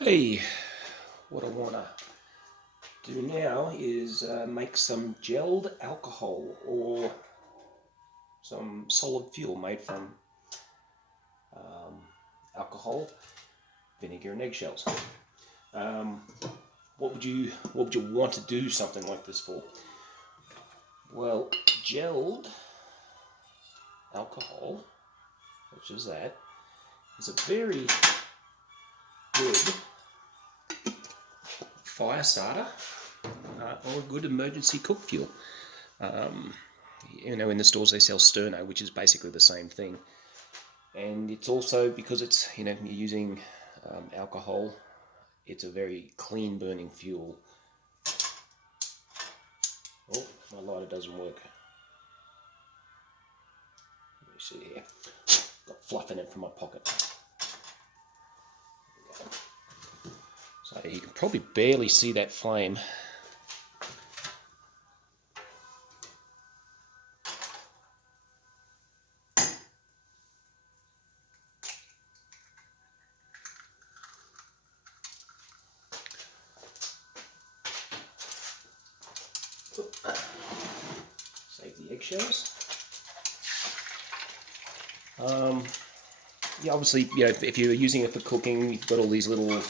Okay, what I want to do now is make some gelled alcohol or some solid fuel made from alcohol, vinegar and eggshells. What would you want to do something like this for? Well, gelled alcohol, which is that, is a very good fire starter or a good emergency cook fuel. In the stores they sell sterno, which is basically the same thing, and it's also, because it's you're using alcohol, it's a very clean burning fuel. Oh, my lighter doesn't work. Let me see here. Got fluff in it from my pocket. So you can probably barely see that flame. Save the eggshells. Yeah, obviously, if you're using it for cooking, you've got all these little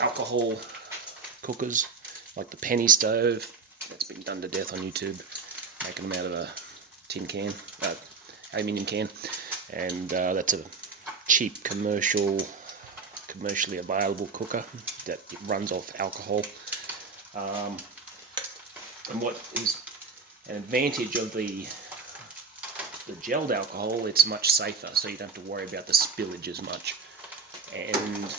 alcohol cookers, like the penny stove. That's been done to death on YouTube, making them out of a tin can, aluminium can, and that's a cheap commercially available cooker that runs off alcohol. And what is an advantage of the gelled alcohol, it's much safer, so you don't have to worry about the spillage as much. And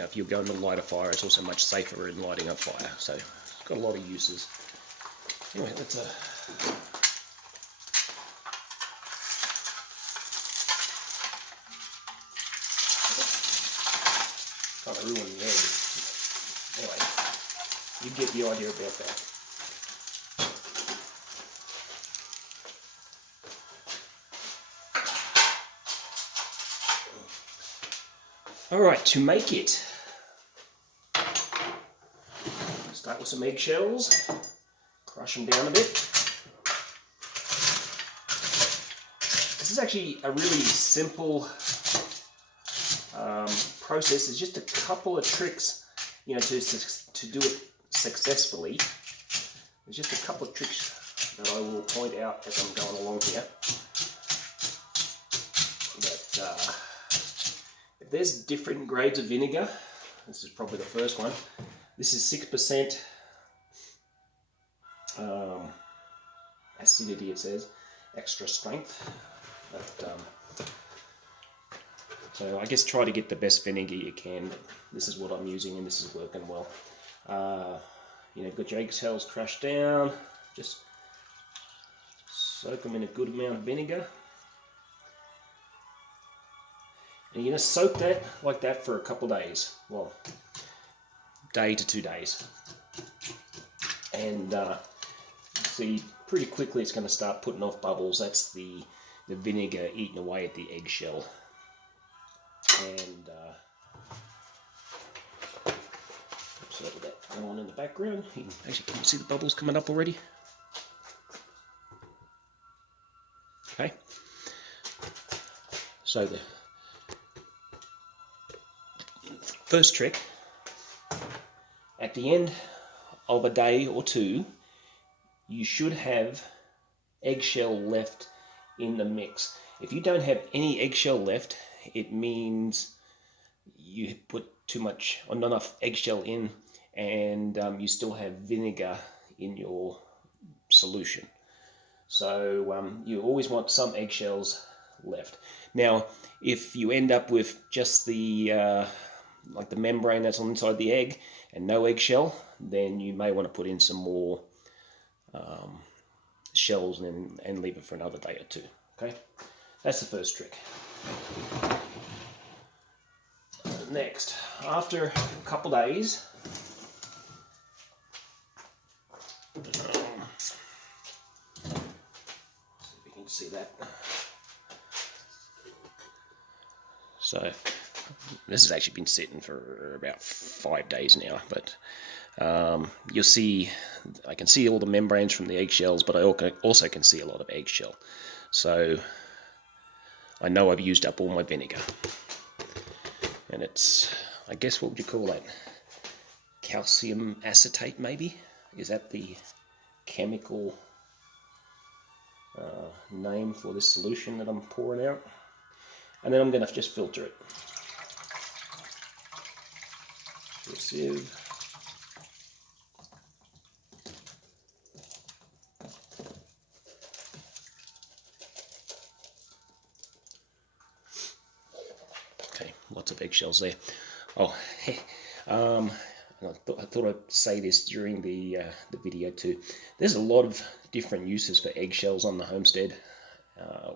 if you're going to light a fire, it's also much safer in lighting a fire. So it's got a lot of uses. Anyway, let's kind of ruin the egg. Anyway, you get the idea about that. Alright, to make it, start with some eggshells, crush them down a bit. This is actually a really simple process. There's just a couple of tricks, to do it successfully. There's just a couple of tricks that I will point out as I'm going along here. There's different grades of vinegar. This is probably the first one. This is 6% acidity, it says, extra strength. So I guess try to get the best vinegar you can. This is what I'm using, and this is working well. Got your eggshells crushed down. Just soak them in a good amount of vinegar. And you're going to soak that like that for a couple of days. Well, day to 2 days. And see, pretty quickly it's going to start putting off bubbles. That's the vinegar eating away at the eggshell. And so with that going on in the background, you can actually see the bubbles coming up already. Okay. So the first trick, at the end of a day or two, you should have eggshell left in the mix. If you don't have any eggshell left, it means you put too much or not enough eggshell in, and you still have vinegar in your solution. So you always want some eggshells left. Now, if you end up with just the like the membrane that's on the inside of the egg and no eggshell, then you may want to put in some more shells and leave it for another day or two. Okay, that's the first trick. Next, after a couple days, see if we can see that. So this has actually been sitting for about 5 days now, but you'll see, I can see all the membranes from the eggshells, but I also can see a lot of eggshell. So I know I've used up all my vinegar. And it's, I guess, what would you call that? Calcium acetate, maybe? Is that the chemical name for this solution that I'm pouring out? And then I'm going to just filter it. Through a sieve. Okay, lots of eggshells there. Oh, I thought I'd say this during the video too. There's a lot of different uses for eggshells on the homestead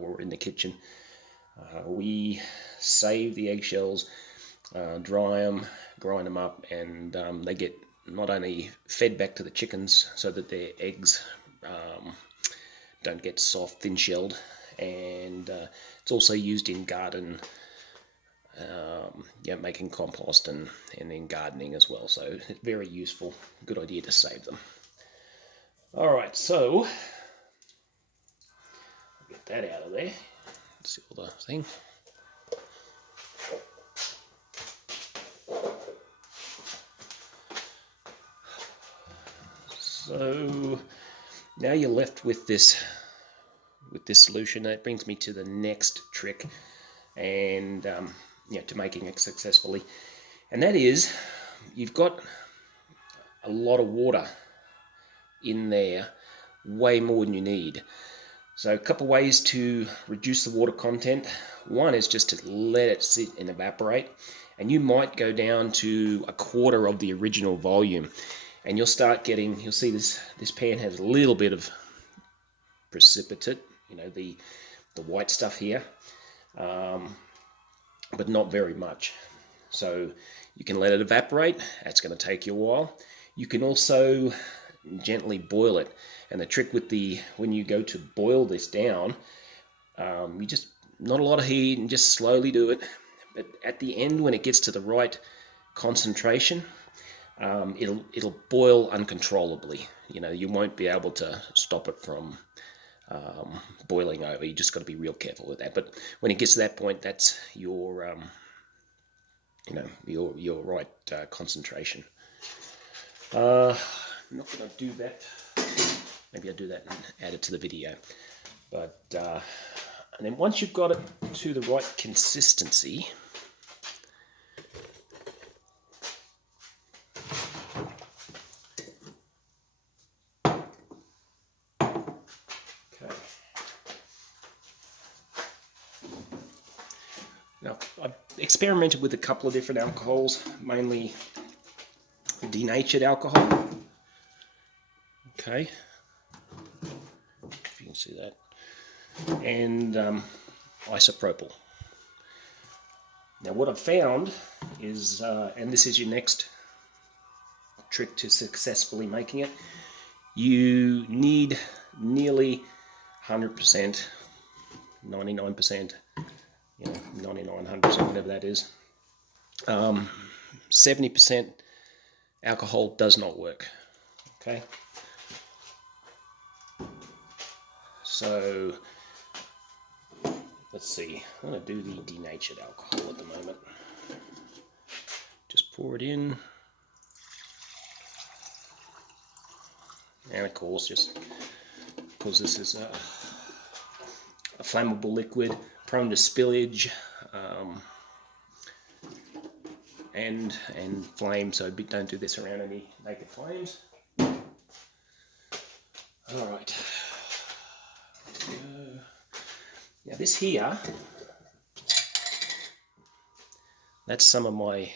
or in the kitchen. We save the eggshells, dry them, grind them up, and they get not only fed back to the chickens so that their eggs don't get soft, thin-shelled, and it's also used in garden, making compost and in gardening as well. So it's very useful. Good idea to save them. All right, so I'll get that out of there. See all the thing. So now you're left with this solution. That brings me to the next trick, and to making it successfully, and that is you've got a lot of water in there, way more than you need. So a couple ways to reduce the water content. One is just to let it sit and evaporate, and you might go down to 1/4 of the original volume, and you'll see this pan has a little bit of precipitate, the white stuff here, but not very much. So you can let it evaporate. That's going to take you a while. You can also gently boil it, and the trick with when you go to boil this down, you just, not a lot of heat, and just slowly do it. But at the end, when it gets to the right concentration, it'll boil uncontrollably. You won't be able to stop it from boiling over. You just got to be real careful with that. But when it gets to that point, that's your right concentration. I'm not going to do that. Maybe I'll do that and add it to the video. But and then once you've got it to the right consistency, now I've experimented with a couple of different alcohols, mainly denatured alcohol. Okay, if you can see that, and isopropyl. Now what I've found is, and this is your next trick to successfully making it, you need nearly 100%, 99%, 99, 100%, whatever that is. 70% alcohol does not work. Okay. So let's see. I'm going to do the denatured alcohol at the moment. Just pour it in. And of course, just because this is a flammable liquid, prone to spillage and flame, so don't do this around any naked flames. All right. Now this here, that's some of my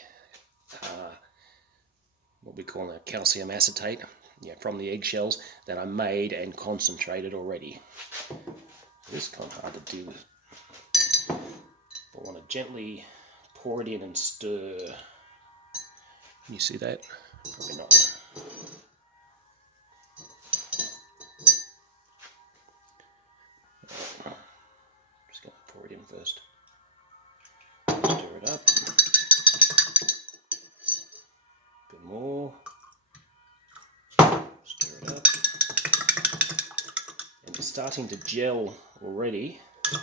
what we call a calcium acetate, from the eggshells that I made and concentrated already. This is kind of hard to do. I want to gently pour it in and stir. Can you see that? Probably not. Just going to pour it in first. Stir starting to gel already. A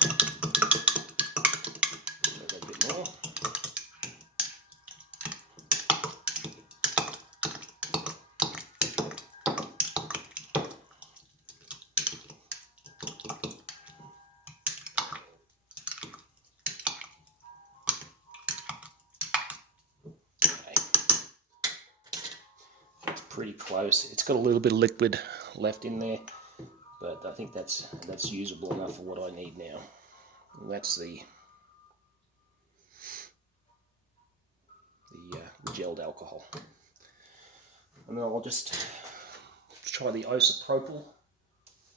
little bit more. Pretty close. It's got a little bit of liquid left in there, but I think that's usable enough for what I need now. And that's the gelled alcohol. And then I'll just try the isopropyl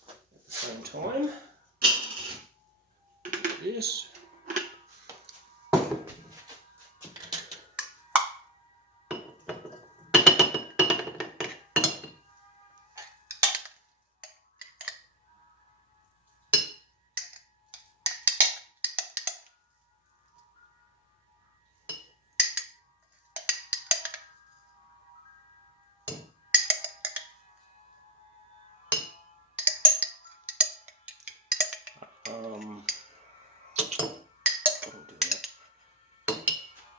at the same time. This.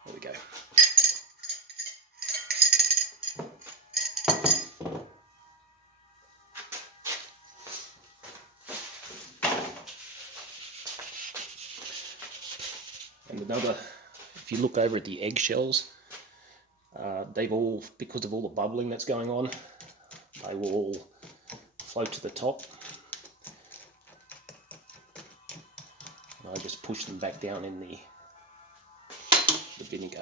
There we go. And another, if you look over at the eggshells, they've all, because of all the bubbling that's going on, they will all float to the top. And I just push them back down in the vinegar.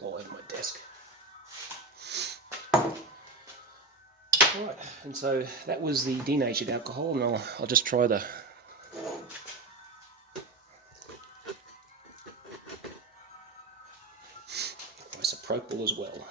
All over my desk. Right, and so that was the denatured alcohol, and I'll just try the isopropyl as well.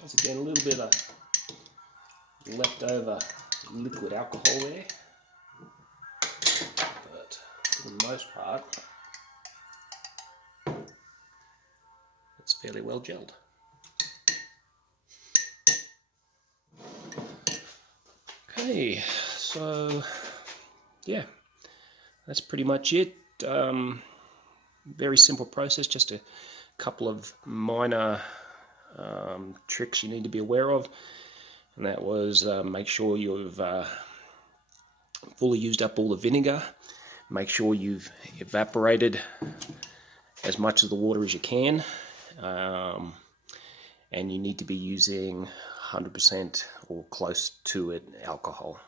Once again, a little bit of leftover liquid alcohol there, but for the most part, it's fairly well gelled. Okay, so yeah, that's pretty much it. Very simple process, just a couple of minor tricks you need to be aware of, and that was make sure you've fully used up all the vinegar, make sure you've evaporated as much of the water as you can, and you need to be using 100% or close to it alcohol.